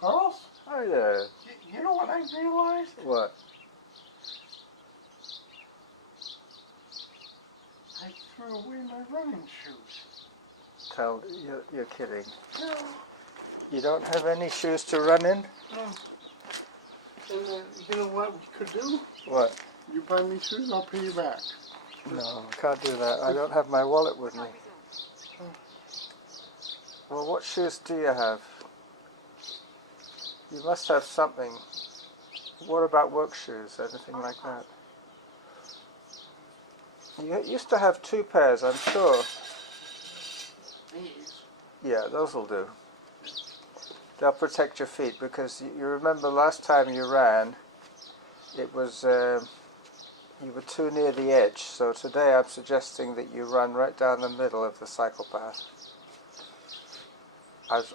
Carlos? Hi there. You know what I realized? What? I threw away my running shoes. You're kidding. No. You don't have any shoes to run in? No. And you know what we could do? What? You buy me shoes, I'll pay you back. No, I can't do that. I don't have my wallet with me. Well, what shoes do you have? You must have something. What about work shoes? Anything like that? You used to have 2 pairs, I'm sure. These? Yeah, those will do. They'll protect your feet because you remember last time you ran, it was you were too near the edge. So today I'm suggesting that you run right down the middle of the cycle path.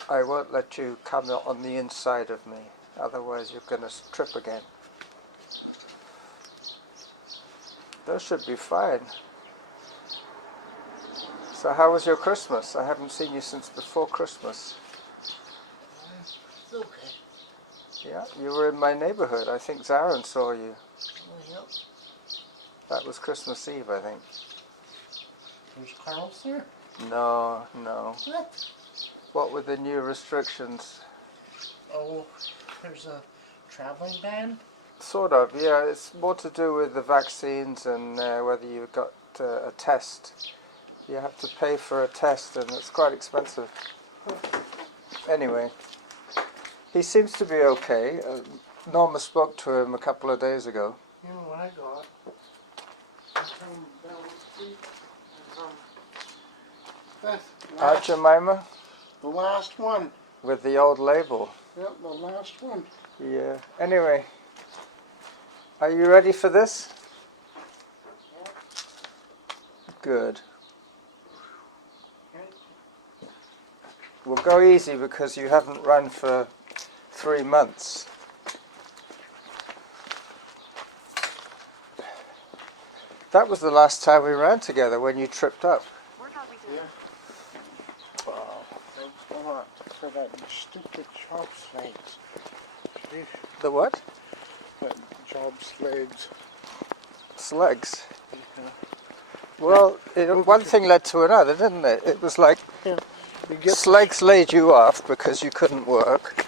I won't let you come on the inside of me, otherwise you're going to trip again. Those should be fine. So how was your Christmas? I haven't seen you since before Christmas. It's okay. Yeah, you were in my neighborhood. I think Zarin saw you. Oh, yep. That was Christmas Eve, I think. There's Carlos there? No. What? What were the new restrictions? Oh, there's a traveling ban? Sort of, yeah. It's more to do with the vaccines and whether you got a test. You have to pay for a test and it's quite expensive. Anyway, he seems to be okay. Norma spoke to him a couple of days ago. You know what I got? I came down the street and Aunt Jemima? the last one. With the old label. Yep, the last one. Yeah. Anyway, are you ready for this? Yep. Good. We'll go easy because you haven't run for 3 months. That was the last time we ran together when you tripped up. Yeah. Wow. Thanks a lot for that stupid job sleds. See? The what? That job sleds. Slugs. Yeah. Well, one thing led to another, didn't it? It was like Yeah. You get Slugs laid you off because you couldn't work.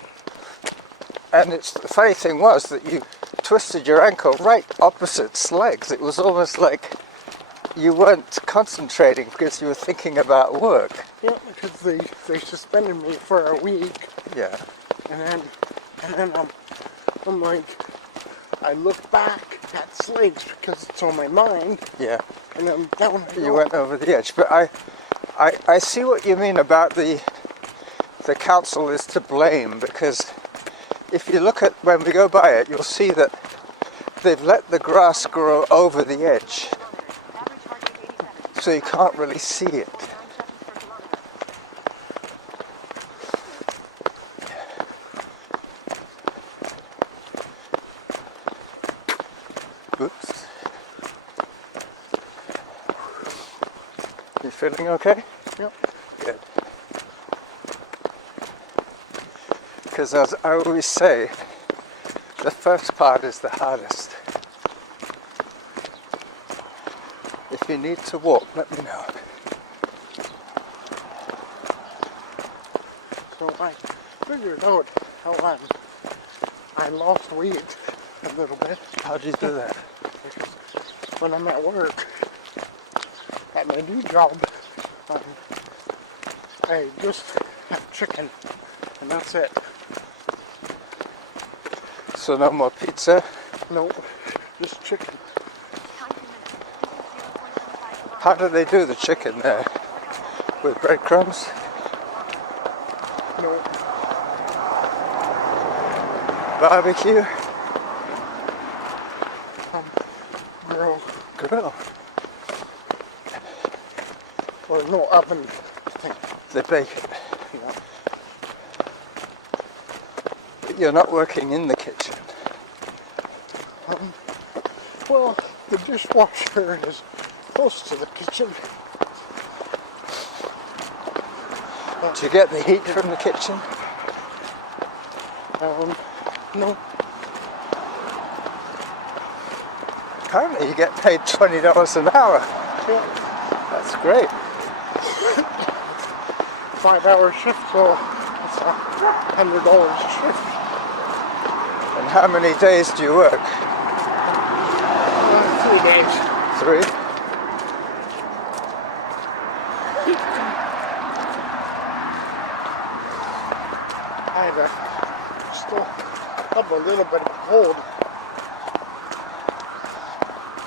And the funny thing was that you twisted your ankle right opposite Slugs. It was almost like you weren't concentrating because you were thinking about work. Yeah, because they suspended me for a week, Yeah. and then I'm like, I look back at slates because it's on my mind, Yeah. and then down I You go. went over the edge. But I see what you mean about the council is to blame, because if you look at when we go by it, you'll see that they've let the grass grow over the edge, so you can't really see it. Oops. You feeling okay? Yep. Good. Because as I always say, the first part is the hardest. If you need to walk, let me know. So I figured out how I lost weight a little bit. How'd you do that? When I'm at work, at my new job, I just have chicken, and that's it. So no more pizza? Nope, just chicken. How do they do the chicken there? With breadcrumbs? Nope. Barbecue? Grill. Grill? Or no oven thing. They bake it. Yeah. But you're not working in the kitchen. Well, the dishwasher is close to the kitchen. Do you get the heat from the kitchen? No. Apparently you get paid $20 an hour. Yeah. That's great. 5-hour shift, so it's $100 a shift. And how many days do you work? 3 days. 3? I still have a little bit of cold.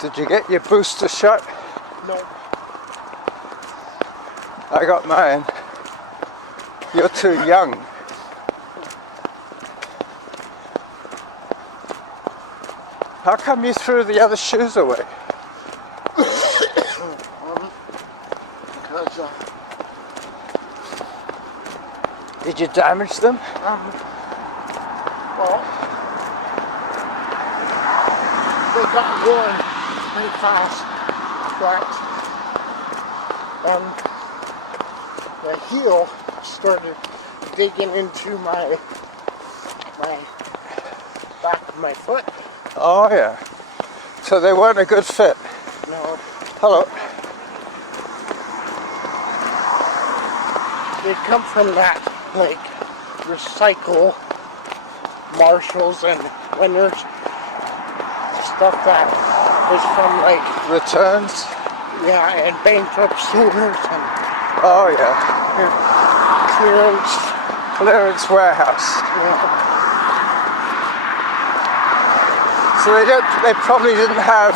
Did you get your booster shot? No. I got mine. You're too young. How come you threw the other shoes away? Because, Did you damage them? well, they got worn pretty fast, but the heel started digging into my back of my foot. Oh yeah. So they weren't a good fit. No, Hello. they come from that, like, recycle Marshalls and Winners stuff that is from, like, Returns? yeah, and bankrupt stores and Oh yeah. clearance. Clearance warehouse. Yeah. So they probably didn't have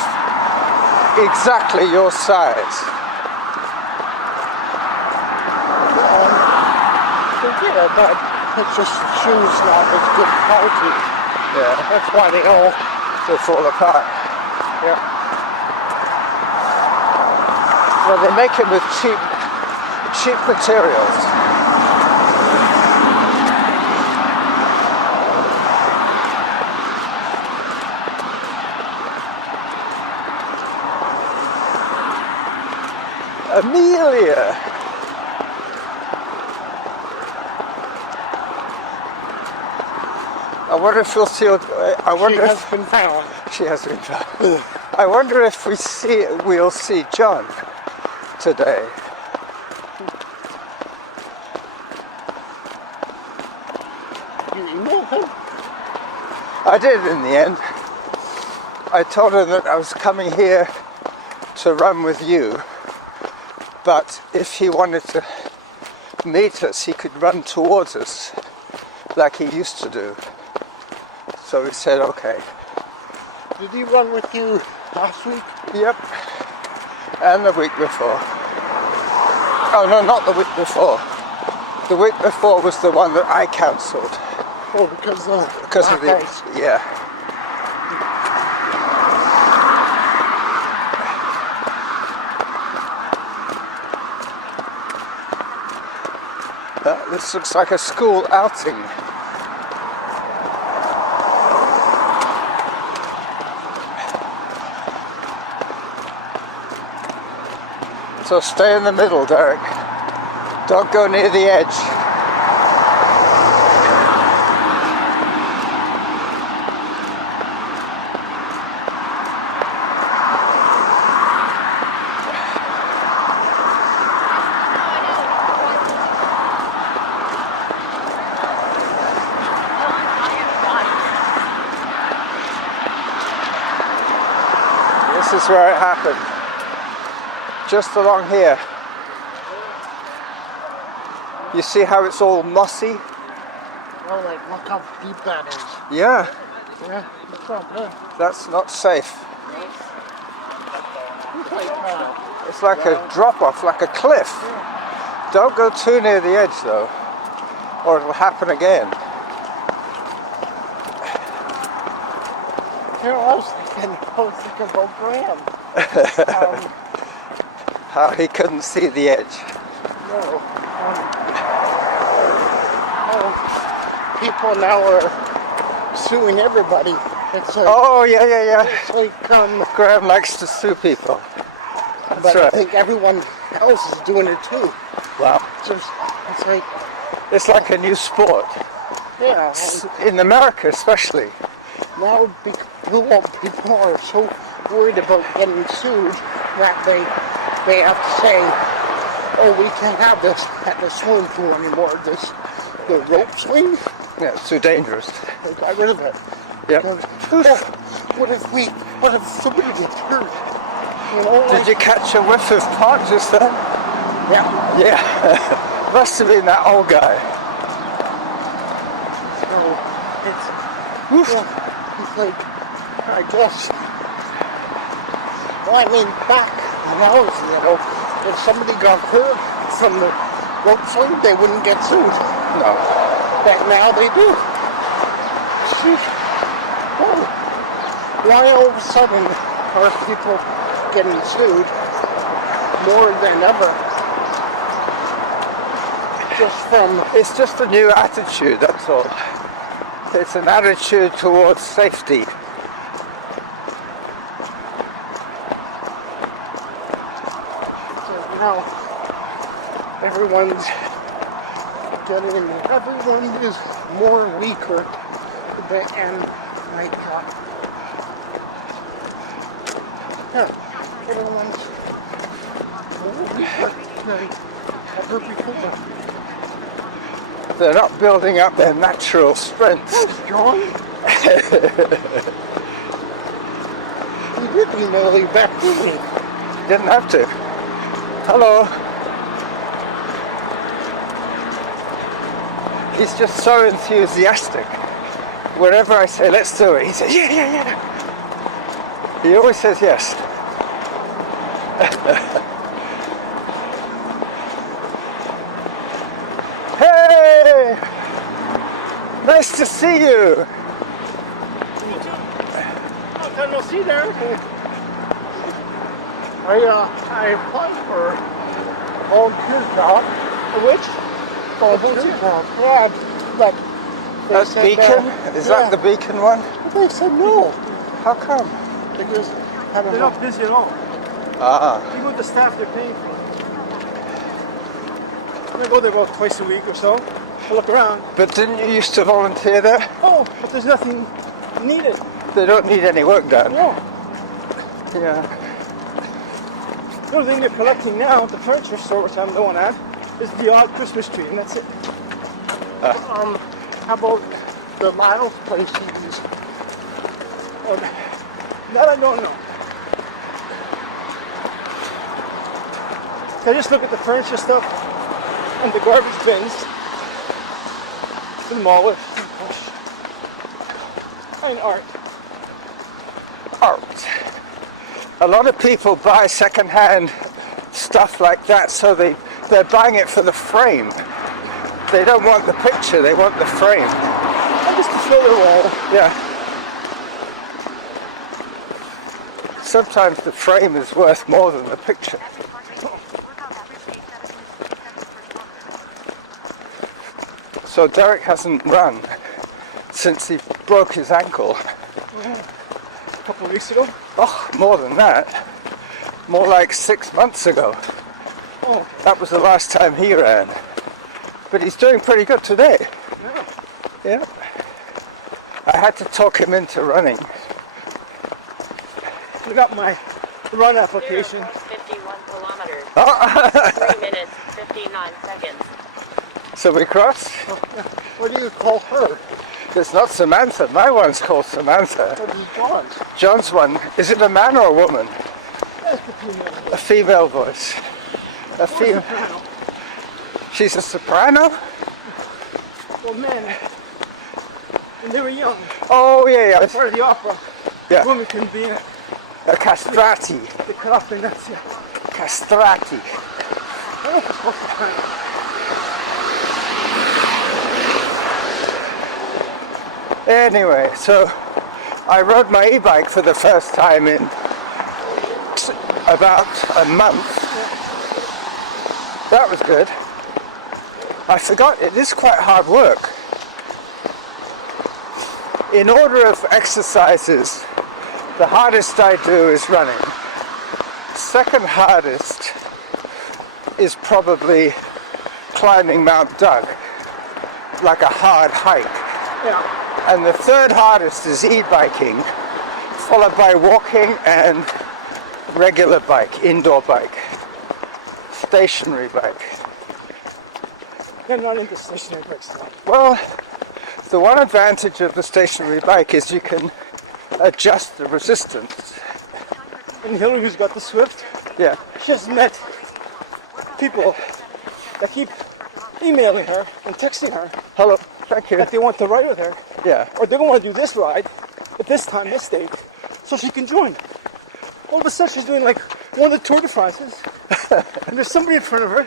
exactly your size. Yeah, but it's just the shoes not as good quality. Yeah. That's why they all, They fall apart. yeah. Well, they make it with cheap materials. Amelia. I wonder if we'll see. I wonder She if has been found. she has been found. I wonder if we'll see John today. You know him? I did in the end. I told her that I was coming here to run with you, but if he wanted to meet us, he could run towards us like he used to do. So we said, okay. Did he run with you last week? Yep. And the week before. Oh no, not the week before. The week before was the one that I cancelled. Oh, because of the ice. yeah. This looks like a school outing. So stay in the middle, Derek. Don't go near the edge. This is where it happened. Just along here. You see how it's all mossy? Oh, like, look how deep that is. Yeah, Yeah, it's not good. that's not safe. Like, It's like a drop off, like a cliff. Don't go too near the edge though, or it'll happen again. I was thinking about Graham. How he couldn't see the edge. No. People now are suing everybody. It's like, Oh yeah, yeah, yeah. it's like Graham likes to sue people. but That's I right. think everyone else is doing it too. Wow. It's like, It's like a new sport. Yeah. In America especially. Now people are so worried about getting sued that they have to say, oh, we can't have this at the swimming pool anymore. The rope swing, Yeah, it's too dangerous. they got rid of it. Yep. Because, oh, what if somebody gets hurt? You know, Did you catch a whiff of pot just then? Yeah. Yeah. Must have been that old guy. So it's like, I guess. Well, I mean, back when I was little, if somebody got hurt from the rope swing, they wouldn't get sued. No. But now they do. See? Oh, why all of a sudden are people getting sued more than ever? It's just a new attitude, that's all. It's an attitude towards safety. So now everyone is more weaker and like everyone's more weaker than ever before. They're not building up their natural strength. John? You did email you back to me. Didn't have to. Hello. He's just so enthusiastic. Wherever I say, let's do it, he says, yeah, yeah, yeah. He always says yes. Hey! Nice to see you. Me too. Long time no see there. I applied for a volunteer job. Which? Volunteer job. Yeah, but they That's said, Beacon? Is that the Beacon one? They said no. How come? Because I don't They're know. not busy at all. Ah. Even with the staff they're paying for. I go there about twice a week or so to look around. But didn't you used to volunteer there? Oh, but there's nothing needed. They don't need any work done. No. Yeah. The only thing they're collecting now at the furniture store, which I'm the one at, is the odd Christmas tree, and that's it. How about the Miles place you use? Oh, that I don't know. I just look at the furniture stuff and the garbage bins in the mall with fine art. Art. A lot of people buy second-hand stuff like that, so they're buying it for the frame. They don't want the picture, they want the frame. And just to show their wall. Yeah. Sometimes the frame is worth more than the picture. So Derick hasn't run since he broke his ankle. A couple of weeks ago. Oh, more than that. More like 6 months ago. Oh, That was the last time he ran. But he's doing pretty good today. yeah. Yeah. I had to talk him into running. I got my run application. 51 kilometers, Oh. 3 minutes, 59 seconds. So we cross? What do you call her? It's not Samantha. My one's called Samantha. What is John's? John's one, is it a man or a woman? That's the female. A female voice. A female. Soprano. She's a soprano? Well, men, when they were young, Oh yeah, part of the opera, yeah. women can be A castrati. they cut off their nuts. Yeah. Castrati. I don't know if it's called soprano. Anyway, so I rode my e-bike for the first time in about a month. That was good. I forgot it is quite hard work. In order of exercises, the hardest I do is running. Second hardest is probably climbing Mount Doug, like a hard hike. Yeah. And the third hardest is e-biking, followed by walking and regular bike, indoor bike, stationary bike. They're not into stationary bikes though. Well, the one advantage of the stationary bike is you can adjust the resistance. And Hillary, who's got the Swift, Yeah. she has met people that keep emailing her and texting her Hello. Thank you. that they want to ride with her, Yeah. or they want to do this ride at this time, this date, so she can join. All of a sudden, she's doing like one of the Tour de France's, and there's somebody in front of her,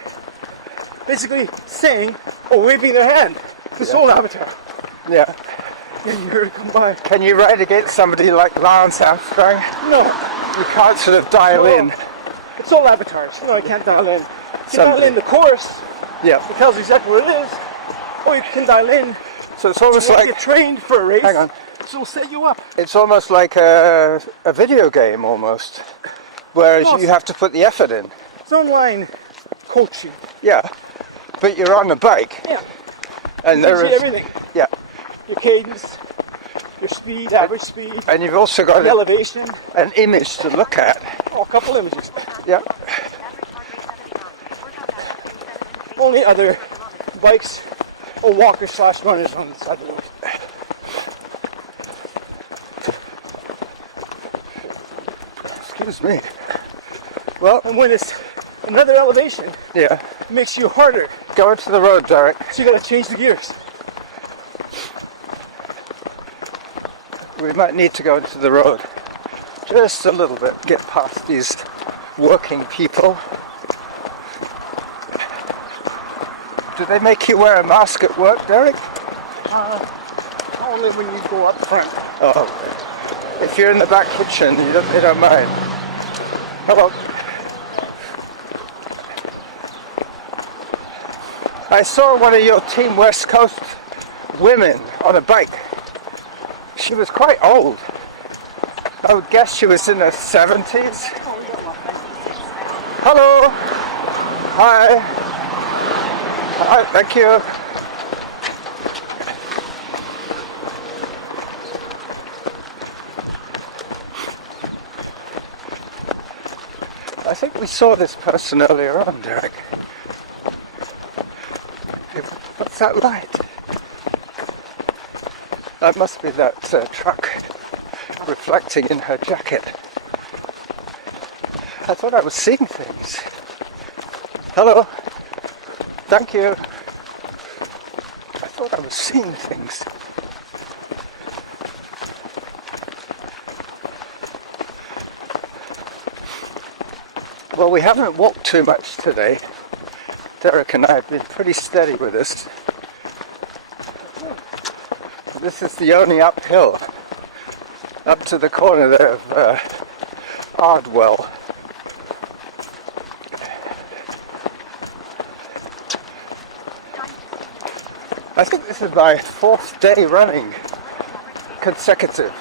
basically saying, or waving their hand. This whole avatar. Yeah. And you hear her come by. Can you ride against somebody like Lance Armstrong? No, You can't sort of dial in. it's all avatars. No, I can't dial in. You can dial Somebody. in the course. Yeah. It tells you exactly what it is. Or you can dial in. So it's almost Once like, you're trained for a race, hang on, so it'll set you up. it's almost like a video game almost, whereas Well, you have to put the effort in. It's online coaching. Yeah. But you're on a bike, Yeah. and It there gives you is, everything. yeah, Your cadence, your speed, average speed, and you've also got elevation. an image to look at. Oh, a couple images. Yeah. Only other bikes or walkers / runners on the side of the road. Excuse me. Well, And when it's another elevation, yeah. it makes you harder. Go into the road, Derek. So you gotta change the gears. We might need to go into the road just a little bit, get past these working people. Do they make you wear a mask at work, Derek? Only when you go up front. Oh, if you're in the back kitchen, they don't mind. Hello. I saw one of your Team West Coast women on a bike. She was quite old. I would guess she was in her 70s. Hello. Hi. Hi, thank you. I think we saw this person earlier on, Derek. What's that light? That must be that truck reflecting in her jacket. I thought I was seeing things. Hello. Thank you. I thought I was seeing things. Well, we haven't walked too much today. Derek and I have been pretty steady with this. This is the only uphill, up to the corner there of Ardwell. I think this is my 4th day running consecutive.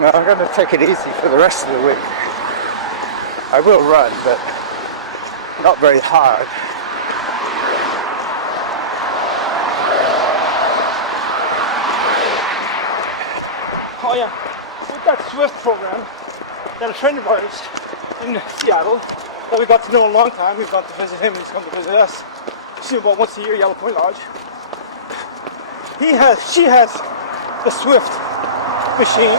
No, I'm going to take it easy for the rest of the week. I will run, but not very hard. Oh yeah, we've got Swift program that a friend of ours in Seattle that we got to know a long time. We've gone to visit him, he's come to visit us. We see him about once a year, Yellow Point Lodge. She has the Swift machine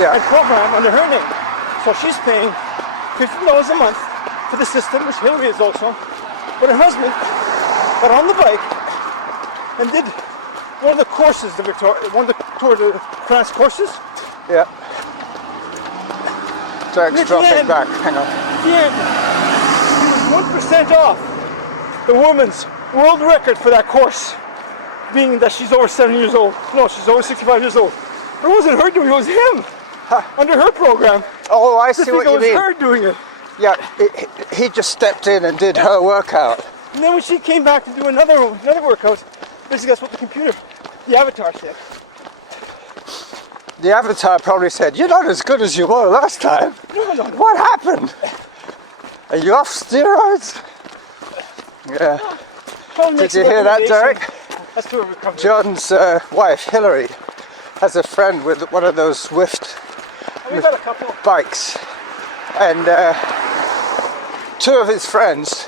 and program under her name. So she's paying $15 a month for the system, which Hillary is also. But her husband got on the bike and did one of the courses, one of the Tour de France courses. Yeah. Derek's dropping end, back. Hang on. At the end, he was 1% off the woman's world record for that course, being that she's over 70 years old. No, she's over 65 years old. It wasn't her doing it, it was him. Under her program. Oh, I see what you mean. It was her doing it. Yeah, he just stepped in and did her workout. And then when she came back to do another workout, basically that's what the avatar said. The avatar probably said, "You're not as good as you were last time. No. What happened? Are you off steroids?" Yeah. Did you hear that, Derek? That's to a recovery. John's wife, Hillary, has a friend with one of those Swift We've got a couple. bikes, and two of his friends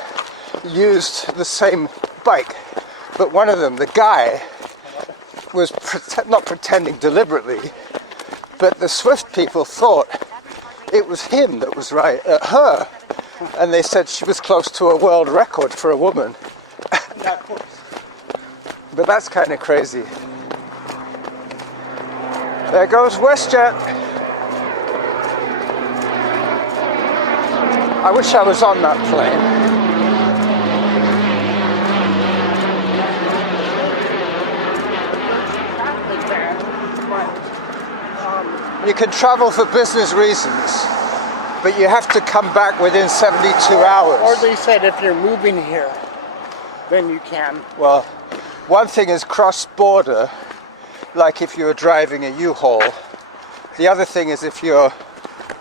used the same bike, but one of them, the guy, was not pretending deliberately, but the Swift people thought it was him that was right, her, and they said she was close to a world record for a woman. But that's kind of crazy. There goes WestJet. I wish I was on that plane. You can travel for business reasons, but you have to come back within 72 hours. Or they said if you're moving here, then you can. Well, one thing is cross-border, like if you're driving a U-Haul. The other thing is if you're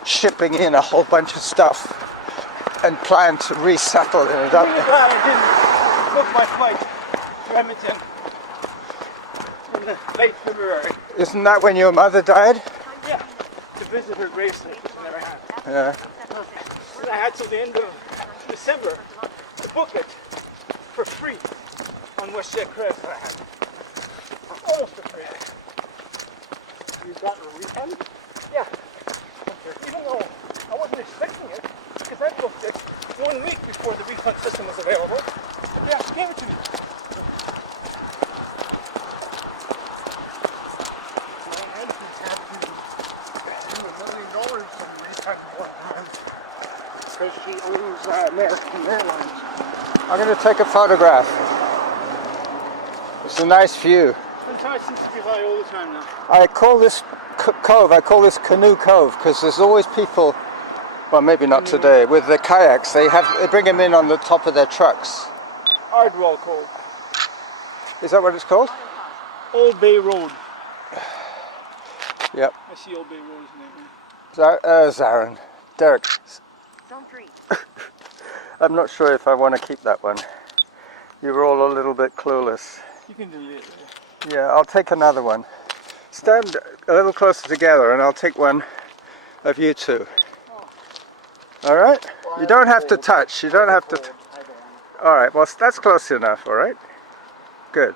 shipping in a whole bunch of stuff and plan to resettle in it. I'm really glad I didn't book my flight to Edmonton in late February. Isn't that when your mother died? Yeah, to visit her gravesite, which I never had. Yeah. And I had till the end of December to book it for free on WestJet credits that I had. Almost for free. You got a refund? Yeah. Even though I wasn't expecting it, because I booked it 1 week before the refund system was available. Yeah, gave it to me. Because she owns American Airlines. I'm going to take a photograph. It's a nice view. Sometimes it seems to be high all the time now. I call this cove, I call this Canoe Cove, because there's always people, well maybe not today, with the kayaks. They bring them in on the top of their trucks. Ardwell Cove. Is that what it's called? Old Bay Road. Yep. I see Old Bay Road as an name. Zarin. Derek. Zone 3. I'm not sure if I want to keep that one. You were all a little bit clueless. You can delete it. Yeah, I'll take another one. Stand a little closer together and I'll take one of you two. All right? You don't have to touch. You don't have to. All right, well, that's close enough, all right? Good.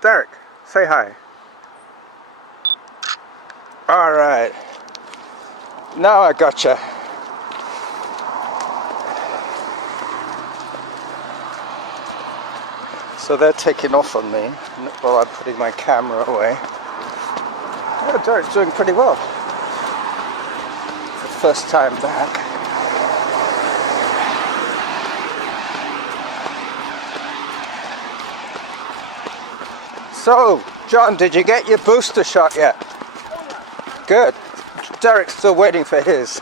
Derek, say hi. All right. Now I gotcha. So they're taking off on me while I'm putting my camera away. Oh, Derek's doing pretty well. The first time back. So, John, did you get your booster shot yet? Good. Derek's still waiting for his.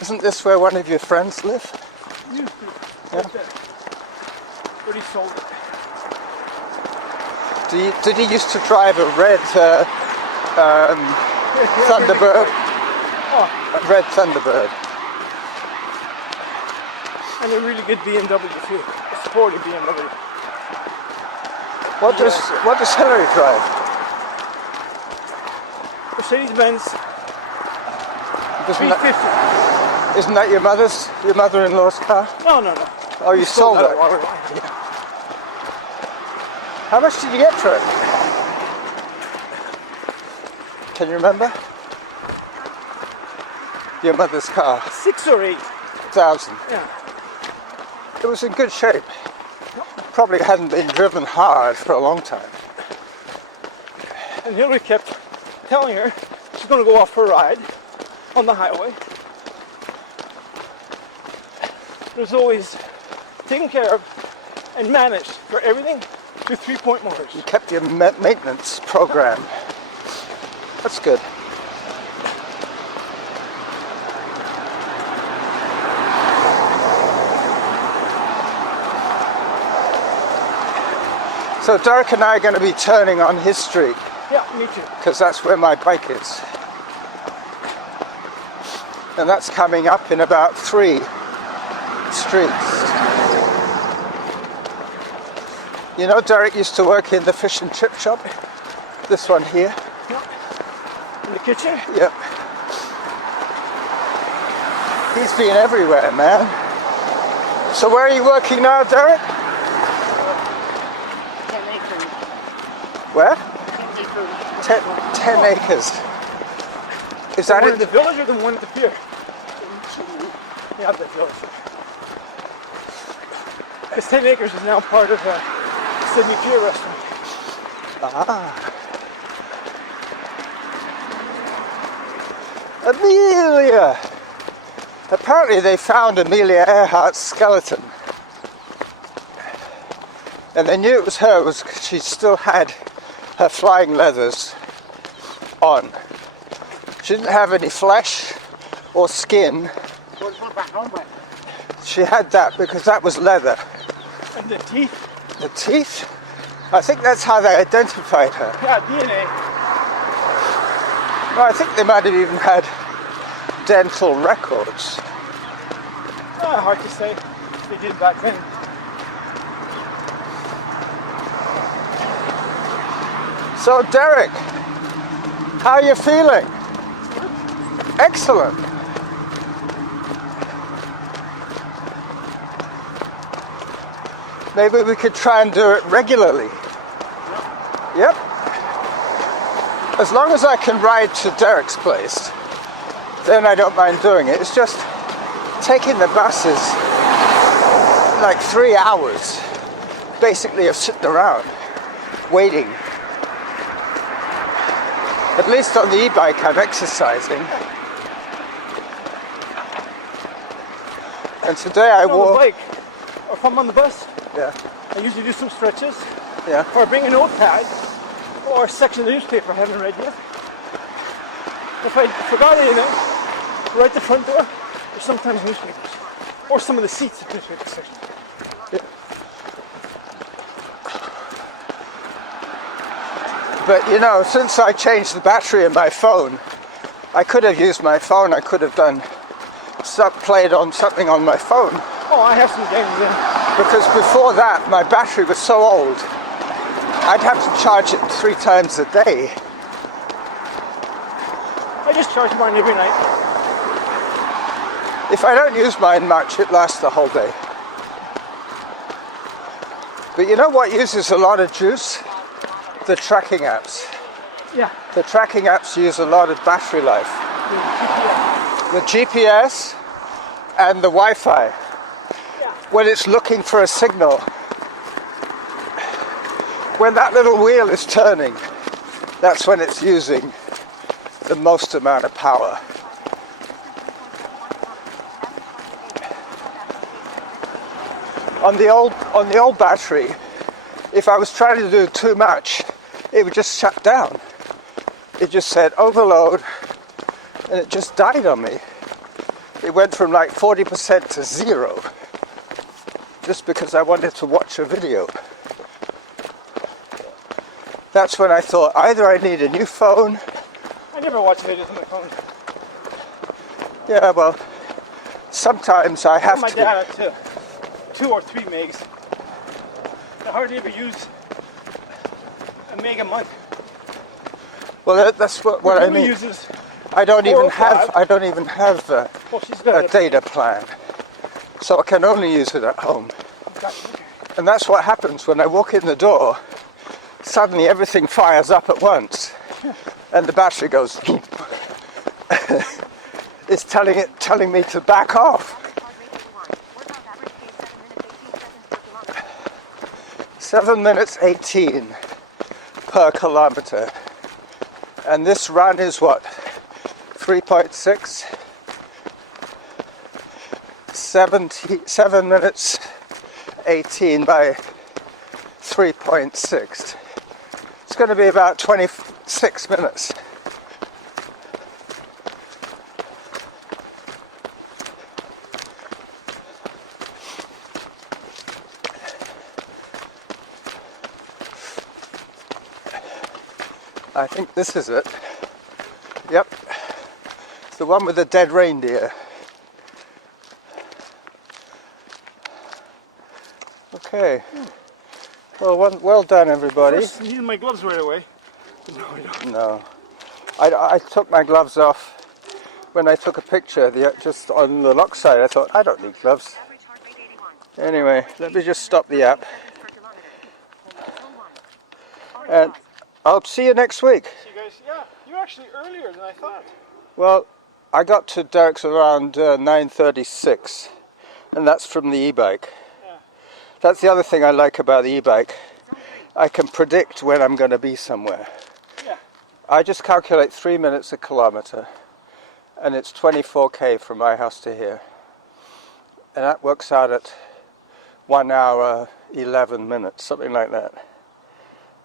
Isn't this where one of your friends live? Yeah. But he sold it. Did he used to drive a red Thunderbird? Oh, A red Thunderbird. and a really good BMW too. A sporty BMW. What does Hillary drive? Mercedes-Benz Isn't that, 350. isn't that your mother-in-law's car? No. Oh, you sold it. while we were on. Yeah. How much did you get for it? Can you remember? Your mother's car. 6 or 8. 1,000. Yeah. It was in good shape. Probably hadn't been driven hard for a long time. And Hillary kept telling her she's going to go off for a ride on the highway. It was always taken care of and managed for everything with 3-point motors. You kept your maintenance program. That's good. So Derek and I are going to be turning on his street Yeah, me too. because that's where my bike is. And that's coming up in about 3 streets. You know, Derek used to work in the fish and chip shop. This one here. In the kitchen? Yep. He's been everywhere, man. So where are you working now, Derek? 10 acres. Where? 10 acres. 10 acres. Is The that one in it? the village or the one at the pier? Yeah, the village. Because 10 acres is now part of Sydney Pier restaurant. Ah. Amelia! Apparently they found Amelia Earhart's skeleton. And they knew it was her because she still had her flying leathers on. She didn't have any flesh or skin. What about helmet? She had that because that was leather. And the teeth? The teeth? I think that's how they identified her. Yeah, DNA. No, I think they might have even had dental records. Hard to say. They did back then. So Derek, how are you feeling? Excellent. Maybe we could try and do it regularly. Yep. As long as I can ride to Derek's place, then I don't mind doing it. It's just taking the bus is like 3 hours, basically, of sitting around, waiting. At least on the e-bike I'm exercising. And today I On the wore... bike, or if I'm on the bus, Yeah, I usually do some stretches, yeah. or bring a notepad, or a section of the newspaper I haven't read yet. If I forgot anything, right at the front door, there's sometimes newspapers, or some of the seats in the newspaper section. But you know, since I changed the battery in my phone, I could have used my phone. I could have played on something on my phone. Oh, I have some games in. Because before that, my battery was so old, I'd have to charge it 3 times a day. I just charge mine every night. If I don't use mine much, it lasts the whole day. But you know what uses a lot of juice? The tracking apps. Yeah. The tracking apps use a lot of battery life. The GPS and the Wi-Fi. When it's looking for a signal, when that little wheel is turning, that's when it's using the most amount of power. On the old battery, if I was trying to do too much, it would just shut down. It just said overload, and it just died on me. It went from like 40% to 0, just because I wanted to watch a video. That's when I thought, either I need a new phone. I never watch videos on my phone. Yeah, well, sometimes I have My to. dad had 2 or 3 megs. I hardly ever use a meg a month. Well, that's what I mean. Uses I don't 4 or even have 5. I don't even have Well, she's got a data plan, so I can only use it at home. And that's what happens when I walk in the door. Suddenly everything fires up at once, and the battery goes. It's telling me to back off. 7 minutes 18 per kilometer, and this run is what, 3.6. 7 minutes 18 by 3.6. It's going to be about 26 minutes. I think this is it. Yep. The one with the dead reindeer. Okay. Well, well done, everybody. First, needed my gloves right away. No, I don't. No. I took my gloves off when I took a picture just on the lock side. I thought, I don't need gloves. Anyway, let me just stop the app. And I'll see you next week. See you guys. Yeah, you're actually earlier than I thought. Well, I got to Derick's around 9:36, and that's from the e-bike. Yeah. That's the other thing I like about the e-bike. I can predict when I'm going to be somewhere. Yeah. I just calculate 3 minutes a kilometre, and it's 24k from my house to here. And that works out at 1 hour, 11 minutes, something like that,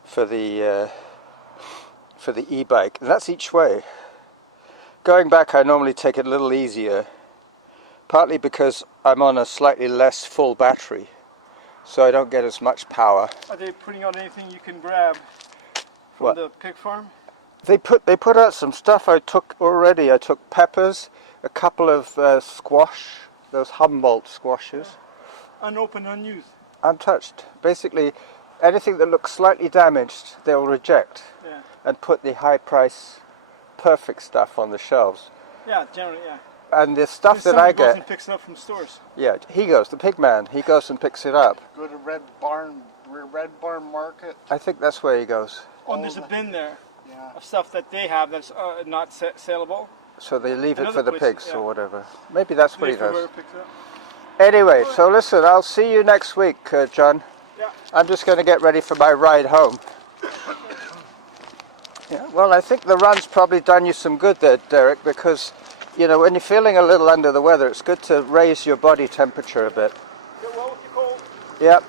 for the e-bike. And that's each way. Going back, I normally take it a little easier, partly because I'm on a slightly less full battery, so I don't get as much power. Are they putting out anything you can grab from What? the pig farm? They put out some stuff I took already. I took peppers, a couple of squash, those Humboldt squashes. Unopened, unused. Untouched. Basically, anything that looks slightly damaged, they'll reject Yeah. and put the high price, perfect stuff on the shelves. Yeah, generally, yeah. And the stuff that Somebody I goes get, and picks it up from stores. yeah, he goes, the pig man, he goes and picks it up. Go to Red Barn Market. I think that's where he goes. Oh, and there's a bin there Yeah. of stuff that they have that's not saleable. So they leave it Another for the place, pigs yeah. or whatever. Maybe that's what he does. Whoever picks it up. Anyway, so listen, I'll see you next week, John. Yeah. I'm just going to get ready for my ride home. Yeah, well, I think the run's probably done you some good there, Derick, because, you know, when you're feeling a little under the weather, it's good to raise your body temperature a bit. Get well with your cold. Yep.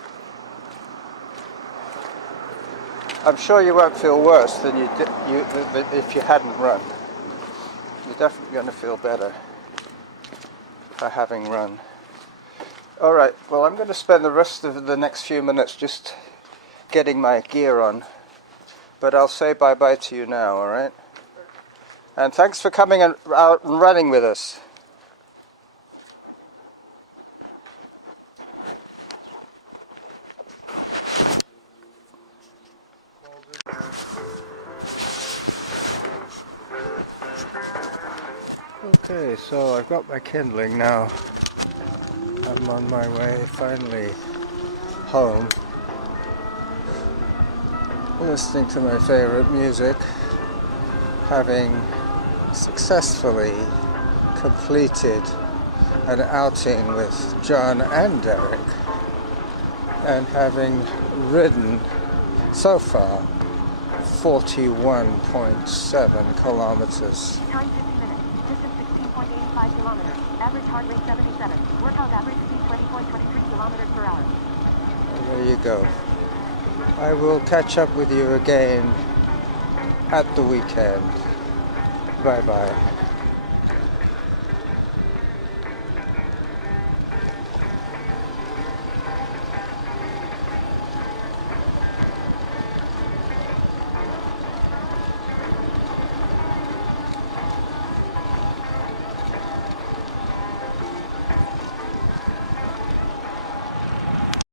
I'm sure you won't feel worse than if you hadn't run. You're definitely going to feel better for having run. All right, well, I'm going to spend the rest of the next few minutes just getting my gear on, but I'll say bye-bye to you now, all right? And thanks for coming out and running with us. Okay, so I've got my kindling now. I'm on my way finally home, listening to my favorite music, having successfully completed an outing with John and Derick, and having ridden so far 41.7 kilometers. Time 50 minutes. Distance 16.85 kilometers. Average heart rate 77. Workout average speed 20.23 kilometers per hour. Well, there you go. I will catch up with you again at the weekend. Bye-bye.